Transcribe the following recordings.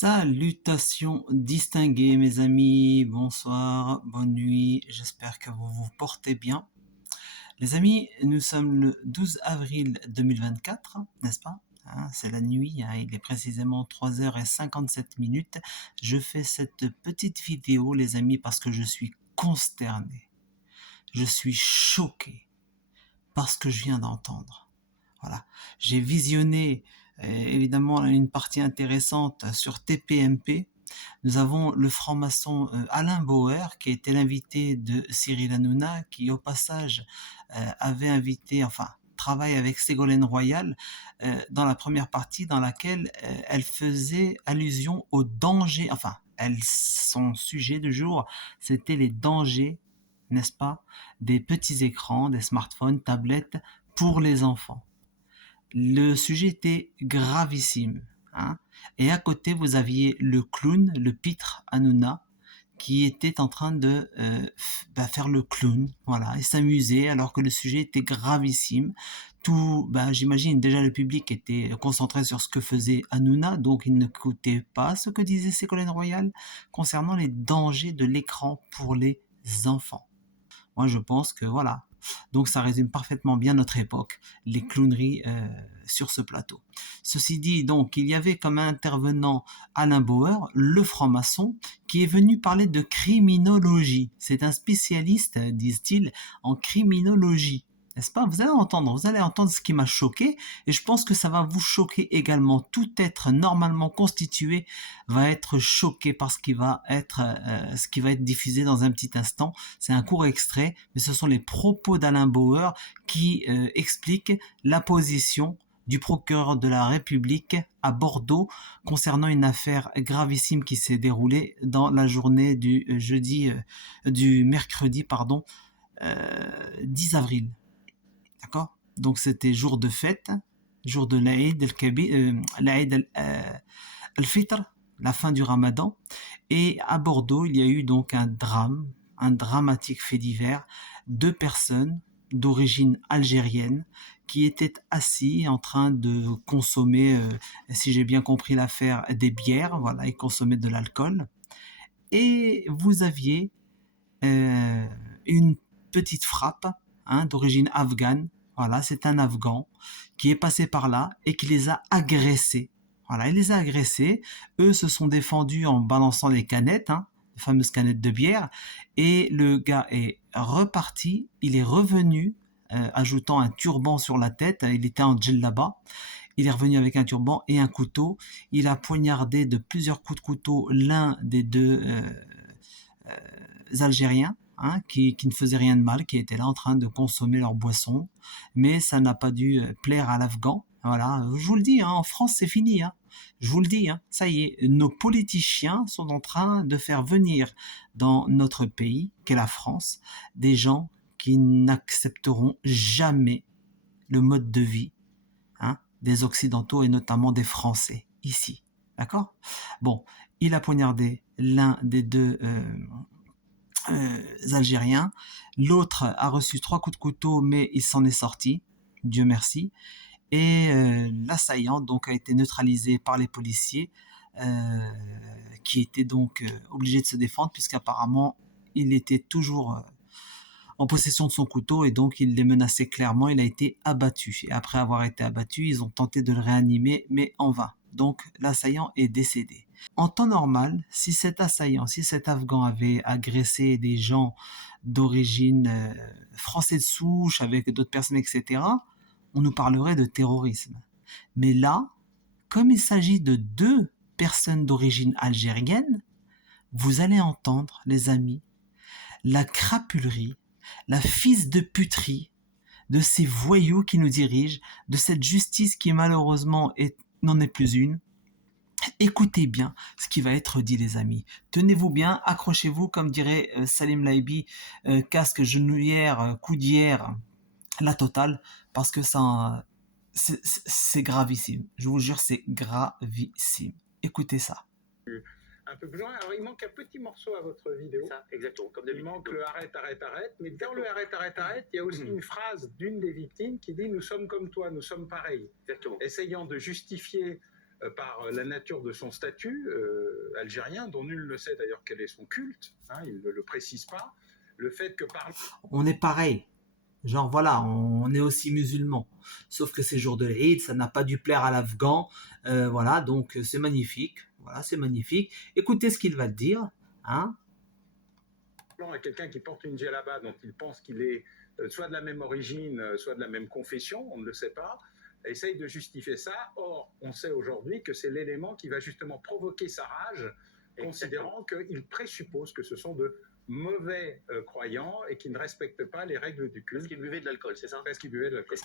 Salutations distinguées mes amis, bonsoir, bonne nuit, j'espère que vous vous portez bien. Les amis, nous sommes le 12 avril 2024, n'est-ce pas? C'est la nuit, il est précisément 3h57. Je fais cette petite vidéo les amis parce que je suis consterné, je suis choqué par ce que je viens d'entendre. Voilà, j'ai visionné évidemment une partie intéressante sur TPMP. Nous avons le franc-maçon Alain Bauer qui était l'invité de Cyril Hanouna, qui au passage avait invité, enfin travaille avec Ségolène Royal dans la première partie dans laquelle elle faisait allusion aux dangers, enfin son sujet du jour c'était les dangers, n'est-ce pas, des petits écrans, des smartphones, tablettes pour les enfants. Le sujet était gravissime. Et à côté, vous aviez le clown, le pitre Hanouna, qui était en train de faire le clown, voilà, et s'amuser alors que le sujet était gravissime. J'imagine déjà le public était concentré sur ce que faisait Hanouna, donc il n'écoutait pas ce que disait Ségolène Royal concernant les dangers de l'écran pour les enfants. Moi, je pense que voilà. Donc, ça résume parfaitement bien notre époque, les clowneries sur ce plateau. Ceci dit, donc, il y avait comme intervenant Alain Bauer, le franc-maçon, qui est venu parler de criminologie. C'est un spécialiste, disent-ils, en criminologie. N'est-ce pas? Vous allez entendre ce qui m'a choqué, et je pense que ça va vous choquer également. Tout être normalement constitué va être choqué par ce qui va être diffusé dans un petit instant. C'est un court extrait, mais ce sont les propos d'Alain Bauer qui expliquent la position du procureur de la République à Bordeaux concernant une affaire gravissime qui s'est déroulée dans la journée du mercredi 10 avril. D'accord? Donc c'était jour de fête, jour de l'Aïd al-Fitr, la fin du Ramadan. Et à Bordeaux, il y a eu donc un dramatique fait divers. 2 personnes d'origine algérienne qui étaient assis en train de consommer, si j'ai bien compris l'affaire, des bières, voilà, ils consommaient de l'alcool. Et vous aviez une petite frappe d'origine afghane. Voilà, c'est un Afghan qui est passé par là et qui les a agressés. Voilà, il les a agressés. Eux se sont défendus en balançant les canettes, les fameuses canettes de bière. Et le gars est reparti. Il est revenu, ajoutant un turban sur la tête. Il était en djellaba. Il est revenu avec un turban et un couteau. Il a poignardé de plusieurs coups de couteau l'un des deux Algériens, qui ne faisaient rien de mal, qui étaient là en train de consommer leur boisson, mais ça n'a pas dû plaire à l'Afghan. Voilà, je vous le dis, en France c'est fini. Je vous le dis, ça y est, nos politiciens sont en train de faire venir dans notre pays, qu'est la France, des gens qui n'accepteront jamais le mode de vie des Occidentaux et notamment des Français ici. D'accord? Bon, il a poignardé l'un des deux Algériens. L'autre a reçu 3 coups de couteau, mais il s'en est sorti, Dieu merci. Et l'assaillant donc a été neutralisé par les policiers, qui étaient donc obligés de se défendre puisqu'apparemment il était toujours en possession de son couteau et donc il les menaçait clairement. Il a été abattu et après avoir été abattu, ils ont tenté de le réanimer, mais en vain. Donc l'assaillant est décédé. En temps normal, si cet assaillant, si cet Afghan avait agressé des gens d'origine française de souche avec d'autres personnes, etc., on nous parlerait de terrorisme. Mais là, comme il s'agit de 2 personnes d'origine algérienne, vous allez entendre, les amis, la crapulerie, la fils de puterie de ces voyous qui nous dirigent, de cette justice qui malheureusement n'en est plus une. Écoutez bien ce qui va être dit, les amis. Tenez-vous bien, accrochez-vous, comme dirait Salim Laibi, casque, genouillère, coudière, la totale, parce que ça, c'est gravissime. Je vous jure, c'est gravissime. Écoutez ça. Un peu plus loin, alors il manque un petit morceau à votre vidéo. Ça, exactement. Comme il manque le arrête, arrête, arrête, mais dans le arrête, arrête, arrête, il y a aussi une phrase d'une des victimes qui dit « Nous sommes comme toi, nous sommes pareils ». Exactement. Essayant de justifier par la nature de son statut algérien, dont nul ne sait d'ailleurs quel est son culte, hein, il ne le précise pas, le fait que par... On est pareil. Genre voilà, on est aussi musulmans. Sauf que c'est jour de l'Eid, ça n'a pas dû plaire à l'Afghan. Voilà, donc c'est magnifique. Voilà, c'est magnifique. Écoutez ce qu'il va te dire. Hein. À quelqu'un qui porte une djellaba dont il pense qu'il est soit de la même origine, soit de la même confession, on ne le sait pas, essaye de justifier ça. Or, on sait aujourd'hui que c'est l'élément qui va justement provoquer sa rage, considérant qu'il présuppose que ce sont de mauvais croyants et qui ne respectent pas les règles du culte. Parce qu'ils buvaient de l'alcool, c'est ça? Parce qu'ils buvaient de l'alcool.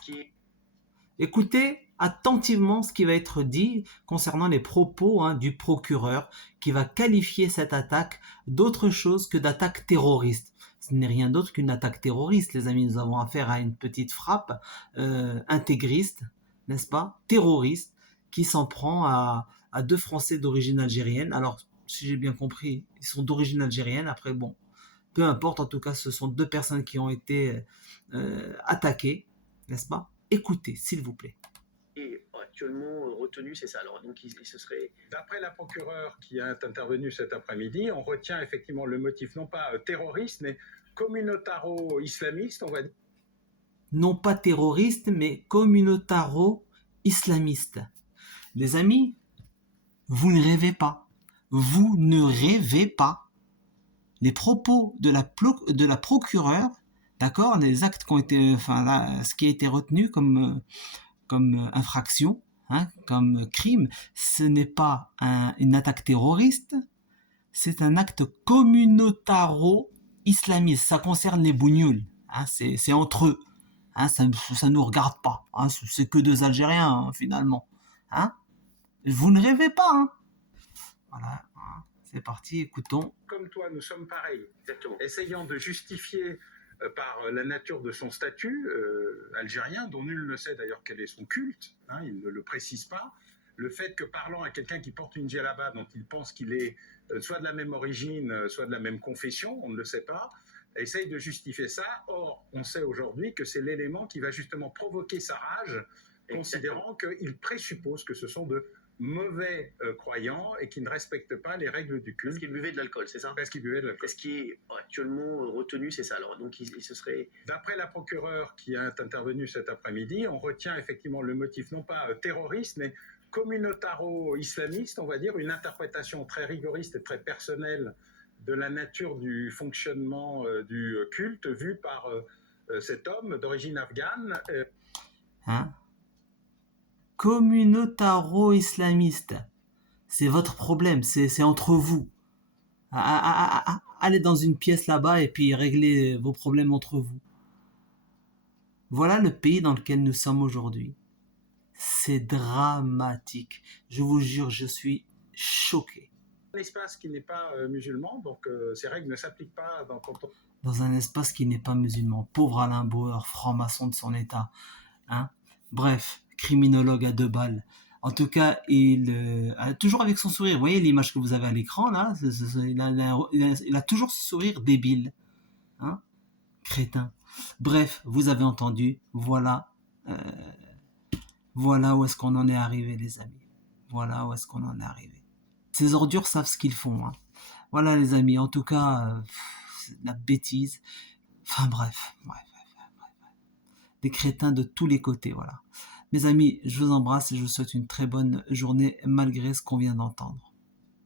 Écoutez attentivement ce qui va être dit concernant les propos du procureur qui va qualifier cette attaque d'autre chose que d'attaque terroriste. Ce n'est rien d'autre qu'une attaque terroriste, les amis. Nous avons affaire à une petite frappe intégriste, n'est-ce pas, terroriste, qui s'en prend à deux Français d'origine algérienne. Alors, si j'ai bien compris, ils sont d'origine algérienne. Après, bon, peu importe, en tout cas, ce sont deux personnes qui ont été attaquées, n'est-ce pas? Écoutez, s'il vous plaît. Et actuellement retenu, c'est ça. Alors, donc, ce serait... D'après la procureure qui est intervenue cet après-midi, on retient effectivement le motif non pas terroriste, mais communautaro-islamiste, on va dire. Non pas terroriste, mais communautaro-islamiste. Les amis, vous ne rêvez pas. Vous ne rêvez pas. Les propos de la procureure, d'accord, les actes qui ont été, enfin là, ce qui a été retenu comme infraction, comme crime, ce n'est pas une attaque terroriste, c'est un acte communautaro-islamiste. Ça concerne les bougnoules, c'est entre eux. Ça ne nous regarde pas. C'est que deux Algériens, finalement. Vous ne rêvez pas. Voilà. C'est parti, écoutons. Comme toi, nous sommes pareils. Exactement. Essayant de justifier par la nature de son statut algérien, dont nul ne sait d'ailleurs quel est son culte, il ne le précise pas, le fait que parlant à quelqu'un qui porte une djellaba dont il pense qu'il est soit de la même origine, soit de la même confession, on ne le sait pas, essaye de justifier ça. Or, on sait aujourd'hui que c'est l'élément qui va justement provoquer sa rage, considérant qu'il présuppose que ce sont de mauvais croyants et qui ne respectent pas les règles du culte. Parce qu'ils buvaient de l'alcool, c'est ça? Parce qu'ils buvaient de l'alcool. Ce qui est actuellement retenu, c'est ça. Alors, donc, ce serait... D'après la procureure qui est intervenue cet après-midi, on retient effectivement le motif non pas terroriste, mais communautaro-islamiste, on va dire, une interprétation très rigoriste et très personnelle de la nature du fonctionnement du culte vu par cet homme d'origine afghane. Communautaro-islamiste. C'est votre problème, c'est entre vous. Allez dans une pièce là-bas et puis réglez vos problèmes entre vous. Voilà le pays dans lequel nous sommes aujourd'hui. C'est dramatique. Je vous jure, je suis choqué. Un espace qui n'est pas musulman, donc ces règles ne s'appliquent pas dans un espace qui n'est pas musulman. Pauvre Alain Bauer, franc-maçon de son état. Bref, criminologue à 2 balles. En tout cas, il toujours avec son sourire. Vous voyez l'image que vous avez à l'écran là, il a toujours ce sourire débile, crétin. Bref, vous avez entendu. Voilà où est-ce qu'on en est arrivé, les amis. Voilà où est-ce qu'on en est arrivé. Ces ordures savent ce qu'ils font. Voilà, les amis. En tout cas, c'est de la bêtise. Enfin bref. Des crétins de tous les côtés, voilà. Mes amis, je vous embrasse et je vous souhaite une très bonne journée malgré ce qu'on vient d'entendre.